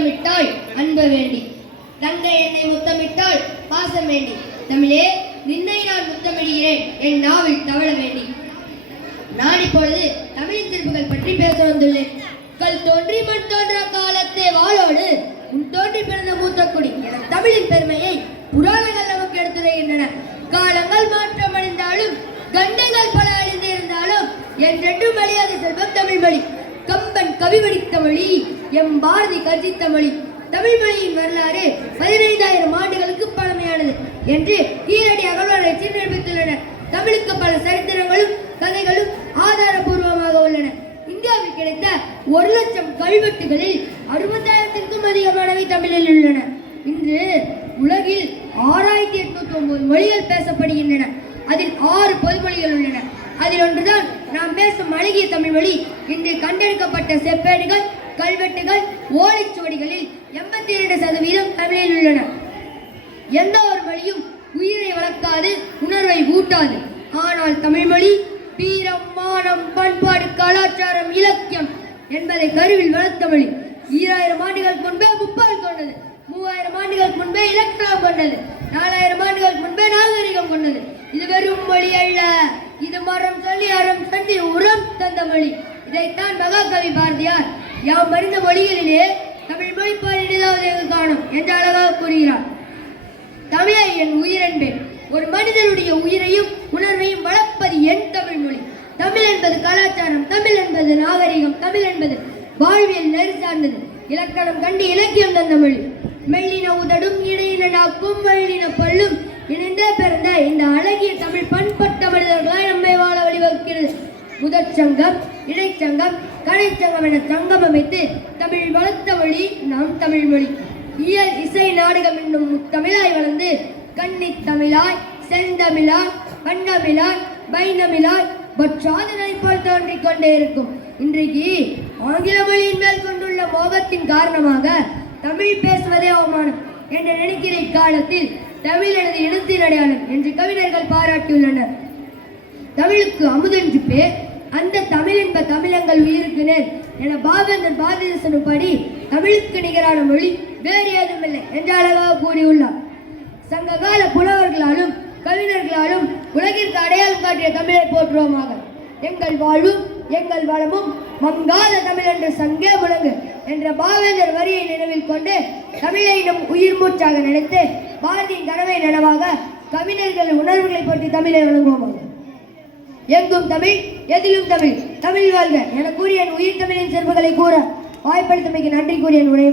முத்தமிட்டாள் அன்ப வேண்டி. தங்கை என்னை முத்தமிட்டாள் பாசம் வேண்டி. தமிழே நின்னை நான் முத்தமிடுகிறேன் என் நாவில் தவழ வேண்டி. நான் இப்பொழுது தமிழின் திருப்புகள் பற்றி பேச வந்துள்ளேன். கல் தோன்றி மண் தோன்ற காலத்தே வாழோடு உன் தோன்றி பிறந்த மூத்த குடி என தமிழின் பெருமையை புராணங்கள் நமக்கு எடுத்துரைகின்றன. காலங்கள் மாற்றம் கண்டங்கள் பல அழிந்திருந்தாலும் என்றென்றும் அழியாத செல்வம் தமிழ் மொழி. கவி வடித்த மொழி எம் பாரதி கர்ஜித்த மொழி தமிழ் மொழியின் வரலாறு பதினைந்தாயிரம் ஆண்டுகளுக்கு பழமையானது என்று ஈரடி அகழ்வாராய்ச்சி நிரூபித்துள்ளனர் தமிழுக்கு பல சரித்திரங்களும் கதைகளும் ஆதாரபூர்வமாக உள்ளன. இந்தியாவில் கிடைத்த ஒரு லட்சம் கல்வெட்டுகளில் அறுபதாயிரத்திற்கும் அதிகமானவை தமிழில் உள்ளன. இன்று உலகில் ஆறாயிரத்தி எட்நூத்தி ஒன்பது மொழிகள் பேசப்படுகின்றன. அதில் ஆறு பொதுமொழிகள் உள்ளன. அதில் ஒன்றுதான். நாம் பேசும் அழகிய தமிழ் மொழி. இன்று கண்டெடுக்கப்பட்ட செப்பேடுகள் கல்வெட்டுகள் ஓலைச்சுவடிகளில் எண்பத்தி இரண்டு சதவீதம் தமிழில் உள்ளன. எந்த ஒரு மொழியும் உயிரை வளர்க்காது உணர்வை ஊட்டாது. ஆனால் தமிழ்மொழி வீரம் மானம் பண்பாடு கலாச்சாரம் இலக்கியம் என்பதை கருவில் வளர்த்த மொழி. ஈராயிரம் ஆண்டுகளுக்கு முன்பே முப்பால் கொண்டது. மூவாயிரம் ஆண்டுகளுக்கு முன்பே இலக்கணம் கொண்டது. நாலாயிரம் ஆண்டுகளுக்கு முன்பே நாகரிகம் கொண்டது. இது வெறும் மொழி அல்ல. உரம் மொழி. இதைத்தான் மகாகவி பாரதியார் யாம் அறிந்த மொழிகளிலே தமிழ் மொழி பாடியதாவது எங்கு காணும் என்று அழகாக கூறுகிறார். தமிழை என் உயிரென்பேன். ஒரு மனிதனுடைய உயிரையும் உணர்வையும் வளர்ப்பது என் தமிழ் மொழி. தமிழ் என்பது கலாச்சாரம் தமிழ் என்பது நாகரிகம் தமிழ் என்பது வாழ்வியல் நெறி சார்ந்தது. இலக்கணம் கண்டு இலக்கியம் தந்த மொழி. மெல்லின உதடும் இடையின நாக்கும் மெல்லின பல்லும் இணைந்தே பிறந்த இந்த அழகிய தமிழ் முதற் சங்கம் இடைச்சங்கம் கடைச்சங்கம் என சங்கம் அமைத்து தமிழ் வளர்த்த மொழி நாம் தமிழ் மொழி. இயல் இசை நாடகம் என்னும் முத்தமிழாய் வளர்ந்து கன்னித் தமிழாய் செந்தமிழாய் வண்ணமிழாய் வைணமிழாய் பற்றாத போல் தோன்றிக் கொண்டே இருக்கும். இன்றைக்கு ஆங்கில மொழியின் மேல் கொண்டுள்ள மோகத்தின் காரணமாக தமிழ் பேசுவதே அவமானம் என்று நினைக்கிற இக்காலத்தில் தமிழ் எனது இனத்தின் அடையாளம் என்று கவிஞர்கள் பாராட்டியுள்ளனர். தமிழுக்கு அமுதென்று பேர் அந்த தமிழ் என்ப தமிழங்கள் உயிருக்கு என பாவேந்தர் பாரதிதாசன் படி தமிழுக்கு நிகரான மொழி வேறு ஏதுமில்லை என்ற அளவாக கூறியுள்ளார். சங்ககால புலவர்களாலும் கவிஞர்களாலும் உலகிற்கு அடையாளம் காட்டிய தமிழை போற்றுவோமாக. எங்கள் வாழ்வும் எங்கள் வளமும் மங்காத தமிழ் என்று சங்கே முழங்கு என்ற பாவேந்தர் வரியை நினைவில் கொண்டு தமிழை நம் உயிர் மூச்சாக நினைத்து பாரதியின் கனவை நனவாக கவிஞர்கள் உணர்வுகளை பற்றி தமிழை வழங்குவோமாக. எங்கும் தமிழ் எதிலும் தமிழ். தமிழ் வாழ்க. என கூறிய என் உயிர் தமிழின் சிறப்புகளை கூற வாய்ப்படுத்தமைக்கு நன்றி கூறிய என் உரையை